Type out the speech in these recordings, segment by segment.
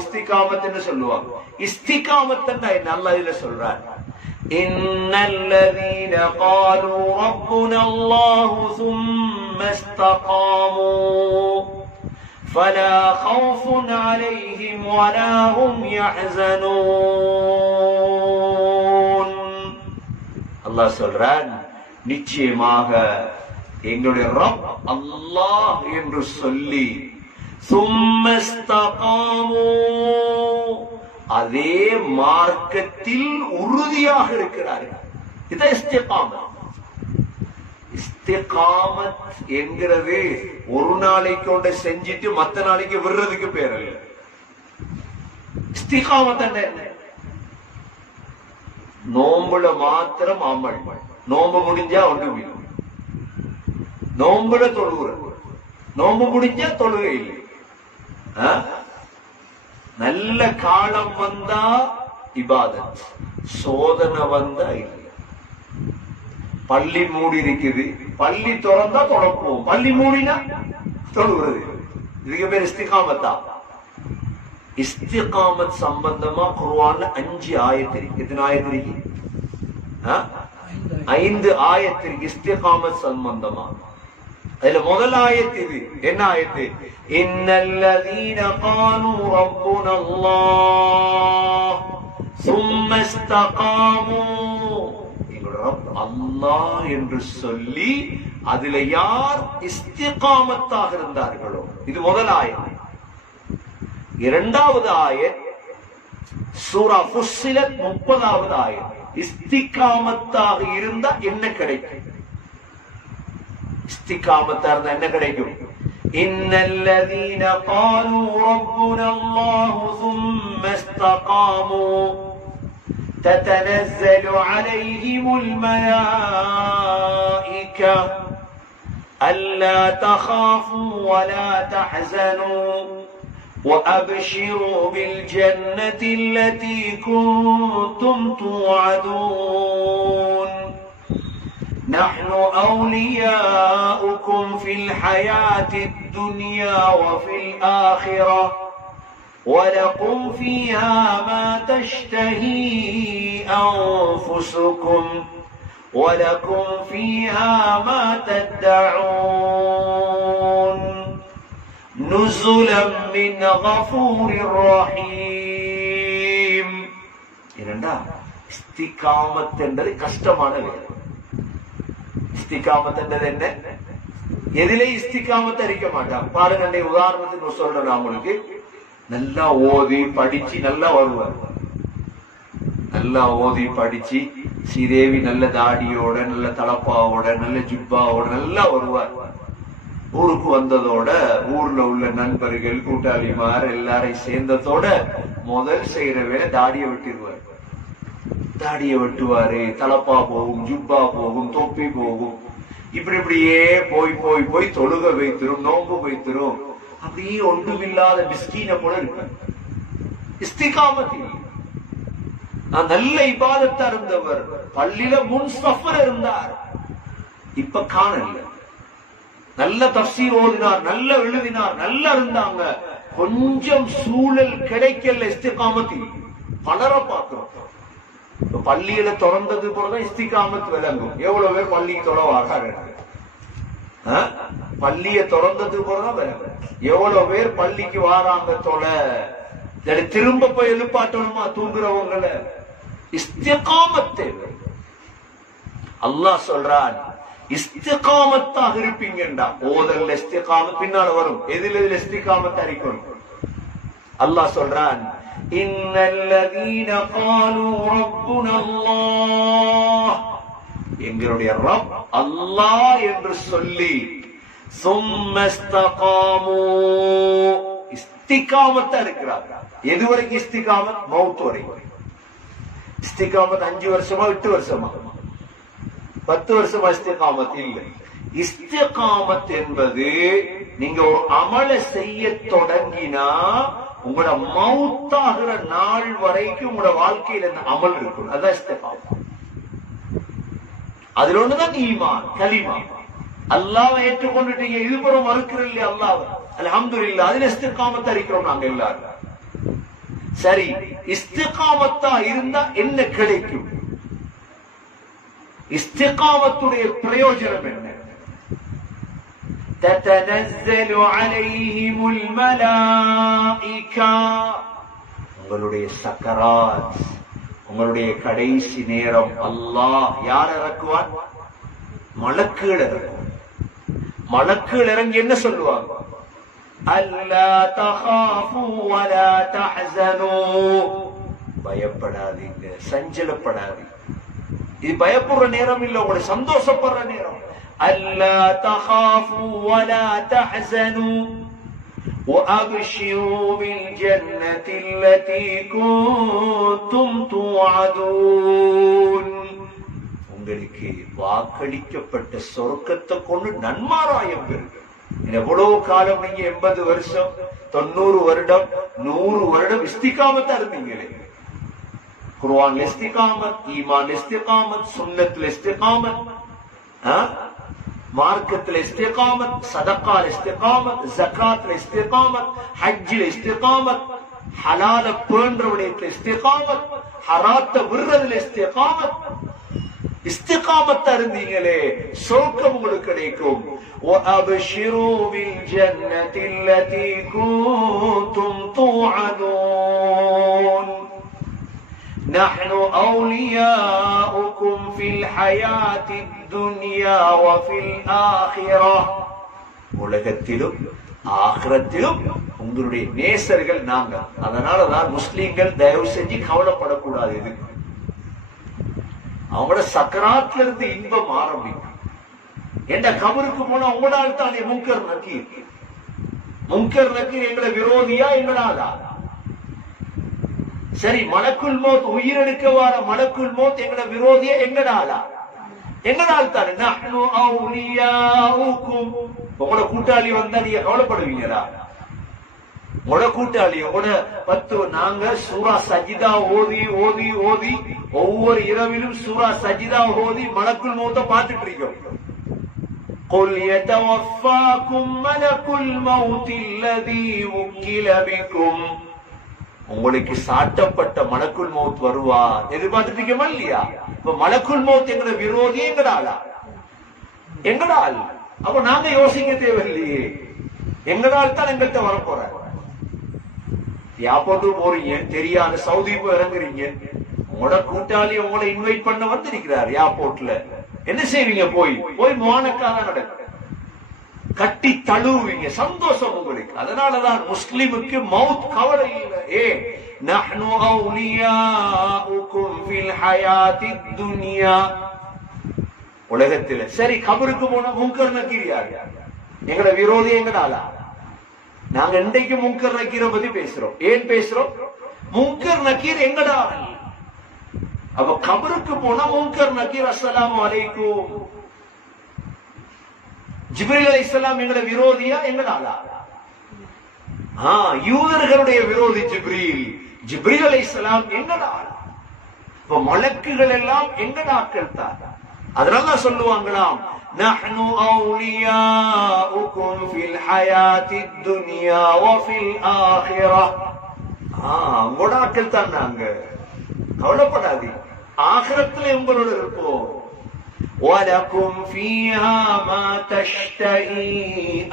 இஸ்திகாமத்னு சொல்லுவாங்க இஸ்திகாமத்னா என்ன அல்லாஹ் இதுல சொல்றார் إن الذين قالوا ربنا الله ثم استقاموا فلا خوف عليهم ولا هم يحزنون அல்லாஹ் சொல்றான் நிச்சயமாக எங்களுடைய ரப் அல்லாஹ் என்று சொல்லி சும்மஸ்தகாமு அதே மார்க்கத்தில் உறுதியாக இருக்கிறார்கள். இதான் இஸ்திகாமத். இஸ்திகாமத் என்கிறது ஒரு நாளைக்கு கொண்டு செஞ்சுட்டு மத்த நாளைக்கு விடுறதுக்கு பேர் அல்ல. இஸ்திகாமத் என்ன? நோம்புல மாத்திரம் அமல். நோம்பு முடிஞ்சா ஒன்று இல்லை. நோம்புல தொழுகிற நோம்பு முடிஞ்சா தொழுகை இல்லை. நல்ல காலம் வந்தா இபாதத் சோதனை வந்தா இல்லை. பள்ளி மூடி இருக்குது பள்ளி திறந்தா தொடப்போம் பள்ளி மூடினா தொழுகிறது இதுக்கு பேர் இஸ்திகாமத்தா. இஸ்திகாமத் சம்பந்தமா குர்ஆன்ல அஞ்சு ஆயத்து எத்தனை ஆயத்திரிக்கு ஐந்து ஆயத்திற்கு இஸ்திகாமத் சம்பந்தமா. அதுல முதல் ஆயத்து இது. என்ன ஆயத்து? இன்னல்லதீன காலு ரப்புன அல்லாஹ் சும்ம இஸ்தகாமு எங்களோட அல்லாஹ் என்று சொல்லி அதுல யார் இஸ்திகாமத்தாக இருந்தார்களோ இது முதல் ஆயம் இரண்டாவது ஆயம் சூரா ஃபுஸ்ஸிலத் முப்பதாவது ஆயம் இஸ்திகாமத்தாக இருந்தா என்ன கிடைக்கும்? இஸ்திகாமத்தா இருந்தா என்ன கிடைக்கும் إن الذين قالوا ربنا الله ثم استقاموا تتنزل عليهم الملائكة ألا تخافوا ولا تحزنوا وأبشروا بالجنة التي كنتم توعدون نحن أولياؤكم في الحياة الدنيا وفي الآخرة ولكم فيها ما تشتهي أنفسكم ولكم فيها ما تدعون نزلا من غفور رحيم இரண்டா இஸ்திகாமத் என்பது கஷ்டமான வேலை இஸ்திகாமத் என்ன எதிலே இஸ்திகாமத் அறிக்க மாட்டான். பாருங்க அன்னைக்கு உதாரணத்துக்கு சொல்றேன் அவங்களுக்கு நல்லா ஓதி படிச்சு நல்லா வருவார். நல்லா ஓதி படிச்சு ஸ்ரீதேவி நல்ல தாடியோட நல்ல தலப்பாவோட நல்ல ஜுப்பாவோட நல்லா வருவார். ஊருக்கு வந்ததோட ஊர்ல உள்ள நண்பர்கள் கூட்டாளிமார் எல்லாரையும் சேர்ந்ததோட முதல் செய்யற வேலை தாடியை விட்டுருவார் தாடியை வெட்டுவாரு தலப்பா போகும் ஜுப்பா போகும் தொப்பி போகும். இப்படி இப்படியே போய் போய் போய் தொழுக வைத்திரும் நோம்பு வைத்திரும். அப்படியே ஒன்றுமில்லாத மிஸ்கீன போல இருப்பார் இஸ்திகாமத் நான் நல்ல இபாதத்தா இருந்தவர் பள்ளியில முன் சஃபர் இருந்தார். இப்ப காணல. நல்ல தப்சீர் ஓதினார் நல்ல எழுதினார் நல்லா இருந்தாங்க. கொஞ்சம் சூழல் கிடைக்கல இஸ்திகாமத்தி பலரை பார்க்கிறோம். இப்ப பள்ளியில திறந்தது போலதான் இஸ்திகாமத் விளங்கும். எவ்வளவு பேர் பள்ளிக்கு தொலைவாக பள்ளிய திறந்தது போலதான் விளங்கும். எவ்வளவு பேர் பள்ளிக்கு வாராங்க தொலை? திரும்ப போய் எழுப்பாட்டணுமா தூங்குறவங்கள? இஸ்திகாமத் அல்லாஹ் சொல்றான் இஸ்திகாமத்தாக இருப்பீங்கடா ஓதல்ல இஸ்திகாமத் பின்னால வரும். எதில் எதில் இஸ்திகாமத் அறிக்கணும் அல்லாஹ் சொல்றான் إن الذين قالوا ربنا الله எங்களுடைய ரப் அல்லாஹ் என்று சொல்லி சும்மஸ்தகாமு இஸ்திகாமத்தா இருக்கிறார் எது வரைக்கும் இஸ்திகாமத் மவுத் வரைக்கும் இஸ்திகாமத் அஞ்சு வருஷமா எட்டு வருஷமா பத்து வருஷமா இஸ்திகாமத் இல்லை இஸ்திகாமத் என்பது நீங்க ஒரு அமலை செய்ய தொடங்கினா உங்களோட மவுத்தாகிற நாள் வரைக்கும் உங்களோட வாழ்க்கையில இந்த அமல் இருக்கும் அதான் இஸ்தகாம் அதுல ஒண்ணுதான் ஈமான் கலிமா அல்லாவ ஏற்றுக்கொண்டுட்டீங்க இதுபுறம் மறுக்கிற இல்லையா அல்லாவ? அலமது இல்ல அதுல இஸ்திகாமத்தை அறிக்கிறோம் நாங்க எல்லாரும். சரி இஸ்திகாமத்தா இருந்தா என்ன கிடைக்கும்? இஸ்திகாமத்துடைய பிரயோஜனம் என்ன? உங்களுடைய சக்கராத் உங்களுடைய கடைசி நேரம் அல்லாஹ் யார் இறக்குவார்? மலக்குகள் இறக்கும். மலக்குகள் இறங்கி என்ன சொல்லுவாங்க அல்லா தகாஃபு வலா தஹ்சனு. பயப்படாதீங்க சஞ்சலப்படாதீங்க. இது பயப்படுற நேரம் இல்ல உங்களை சந்தோஷப்படுற நேரம். அல்லா தகாஃபு வலா தஹ்சனு وأبشروا بالجنة التي كنتم توعدون உங்களுக்கு வாக்களிக்கப்பட்ட சொர்க்கத்தை கொண்டு நன்மாராயம் பெறுங்க எவ்வளவு காலம் நீங்க எண்பது வருஷம் தொண்ணூறு வருடம் நூறு வருடம் இஸ்திகாமத்தா இருந்தீங்களே குர்ஆன் இஸ்திகாமத் ஈமான் இஸ்திகாமத் சுன்னத்தில் இஸ்திகாமத் மார்க்கத்தில் இஸ்திகாமத் சதக்கால் இஸ்திகாமத் ஜக்காத்தில் இஸ்திகாமத் ஹஜ்ஜில் இஸ்திகாமத் ஹலால பேன்ற விடயத்தில் இஸ்திகாமத் ஹராத்த விடுறதுல இஸ்திகாமத் இஸ்திகாமத்தா இருந்தீங்களே சொர்க்கம் உங்களுக்கு கிடைக்கும் وأبشروا بالجنة التي كنتم توعدون نحن أولياؤكم في الحياة الدنيا وفي الآخرة உலகத்திலும் ஆகிரத்திலும் உங்களுடைய நேசர்கள் நாங்க அதனாலதான் முஸ்லீம்கள் தயவு செஞ்சு கவலைப்படக்கூடாது இதுக்கு அவங்களோட சக்கராத்துல இருந்து இன்பம் ஆரம்பிக்கும் என்ற கபருக்கு போனா உங்களால் தானே முங்கர் நக்கீர் முங்கர் நக்கீர் எங்களை விரோதியா எங்களாலா சரி மலக்குள் மோத் உயிரெடுக்க வார மலக்குள் மோத் எங்களை விரோதியா எங்களாலா எங்களால் தானே நஹ்னு அவுலியாவுக்கும் உங்களோட கூட்டாளி வந்தா நீங்க கவலைப்படுவீங்களா உங்களோட கூட்டாளி உங்களோட பத்து நாங்க சூரா சஜிதா ஓதி ஓதி ஓதி ஒவ்வொரு இரவிலும் சூரா சஜிதா ஓதி மலக்குள் மௌத்த பார்த்துட்டு இருக்கோம் قل يتوفاكم ملك الموت الذي وكل بكم உங்களுக்கு சாட்டப்பட்ட மலக்குள் மௌத் வருவார் எதிர்பார்த்துட்டு இல்லையா? இப்ப மலக்குள் மௌத் எங்கட விரோதி எங்கடாளா எங்கடால் அப்ப நாங்க யோசிக்க தேவையில்லையே. எங்கடால் தான் எங்கள்கிட்ட வர வரப்போற? ஏர்போர்ட்டுக்கு போறீங்க தெரியாத சவுதி போய் இறங்குறீங்க. உங்களோட கூட்டாளி உங்களை இன்வைட் பண்ண வந்திருக்கிறார் ஏர்போர்ட்ல. என்ன செய்வீங்க போய்? போய் மானக்காக நடக்கும் கட்டி தழுவுவீங்க. சந்தோஷம் உங்களுக்கு. அதனாலதான் முஸ்லிமுக்கு மவுத் கவலை இல்லை. ஏ நஹ்னு அவுலியாஉக்கும் ஃபில் ஹயாத்தித் துன்யா. உலகத்தில். சரி கபருக்கு போன முங்கர் நக்கீரியார் எங்கட விரோதி எங்கடாலா நாங்க இன்றைக்கு முங்கர் நக்கீரை பத்தி பேசுறோம். ஏன் பேசுறோம்? முங்கர் நக்கீர் எங்கடா அப்ப கபருக்கு போனா முங்கர் நக்கீர் அஸ்லாம் அலைக்கும். ஜிப்ரீல் அலைஹிஸ்ஸலாம் எங்கட விரோதியா எங்கடாலா ஆ யூதர்களுடைய விரோதி ஜிப்ரீல் ஜிப்ரீல் அலைஹிஸ்ஸலாம் எங்கடா இப்ப மலக்குகள் எல்லாம் எங்கடாக்கள் தான் அதனால சொல்லுவாங்களாம் نحن أولياؤكم في الحياة الدنيا وفي الآخرة உங்களோட ஆட்கள் தான் நாங்க கவலைப்படாதீங்க ஆகிரத்துல உங்களோட இருப்போம் ولكم فيها ما تشتهي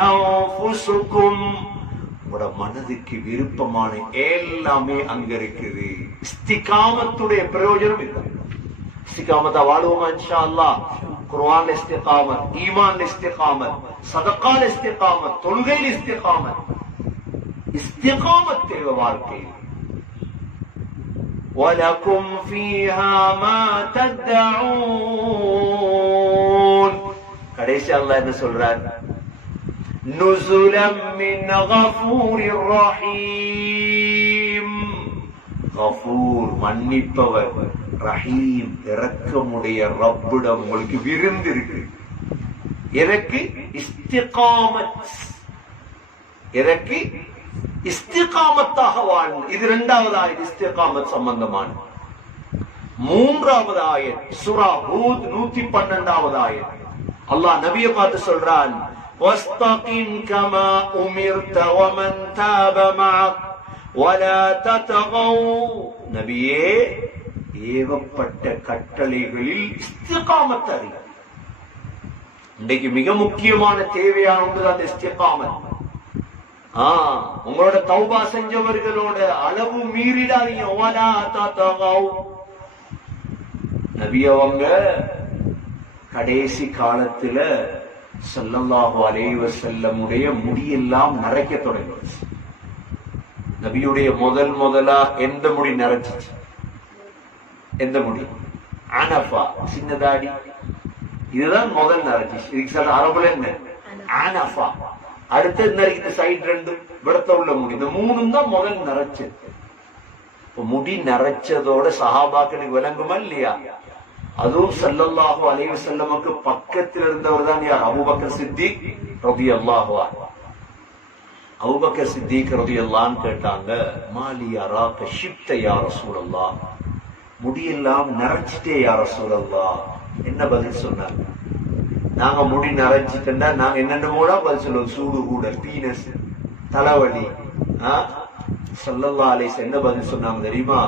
أنفسكم உங்களோட மனதுக்கு விருப்பமான எல்லாமே அங்க இருக்குது இஸ்திகாமத்துடைய பிரயோஜனம் இல்லை இஸ்திகாமத்தா வாழுவோமா இன்ஷா அல்லாஹ் குர்ஆன் இஸ்திகாமத் ஈமான் இஸ்திகாமத் சதகால் இஸ்திகாமத் தொழுகை இஸ்திகாமத் இஸ்திகாமத் தேவை வாழ்க்கையில் ولكم فيها ما تدعون. கடைசி அல்லாஹ் என்ன சொல்றார்? நுசுலம் மின் கஃபூரிர் ரஹீம். கஃபூர் மன்னிப்பவர். ரஹீம் இரக்கமுடைய ரப்பிடம் உங்களுக்கு விருந்து இருக்கு. எனக்கு இஸ்திகாமத். எனக்கு இஸ்திகாமத்தாக வாழ்ந்து இது இரண்டாவது ஆயத் இஸ்திகாமத் சம்பந்தமான மூன்றாவது ஆயத் சுரா ஹூத் நூத்தி பன்னெண்டாவது ஆயத் அல்லாஹ் நபியை பார்த்து சொல்றான் واستقم كما أمرت ومن تاب معك ولا تطغوا நபியே ஏவப்பட்ட கட்டளைகளில் இஸ்திகாமத் அறிவு இன்றைக்கு மிக முக்கியமான தேவையான ஒன்று அந்த இஸ்திகாமத் ஆ உங்களோட தௌபா செஞ்சவர்களோட அளவு மீறிடாதீங்க. வலா ததகவ் நபி அவங்க கடைசி காலத்துல ஸல்லல்லாஹு அலைஹி வஸல்லமுடைய முடியெல்லாம் நரைக்க தொடங்கிடுச்சு. நபியுடைய முதல் முதலா எந்த முடி நரைச்சிச்சு? எந்த முடி? அனஃபா சின்னதாடி. இதுதான் முதல் நரைச்சிச்சு. இதுக்கு சொல்ற அரபுல என்ன? அனஃபா அடுத்து நரைக்கிற சைட் ரெண்டு விடத்த உள்ள முடி. இந்த மூணும் தான் முதல் நரைச்சது இப்ப முடி நரைச்சதோட சஹாபாக்களுக்கு விளங்குமா இல்லையா? அதுவும் ஸல்லல்லாஹு அலைஹி செல்லமக்கு பக்கத்தில் இருந்தவர் தான் யார்? அபூபக்கர் சித்திக் ரலியல்லாஹு அன்ஹு. சித்தி சித்திக் அல்லான்னு கேட்டாங்க மாலியாரா அராக ஷிப்த யா முடியெல்லாம் நிறைச்சிட்டே யார சூழல்லா என்ன பதில் சொன்னாங்க நாங்க முடி நரைச்சிட்டா நாங்க என்னென்னமோடா பதில் சொல்லுவோம்? சூடு கூட பீனஸ் தலைவலி ஆஹ் சொல்லவா அலைஹி என்ன பதில் சொன்னாங்க தெரியுமா?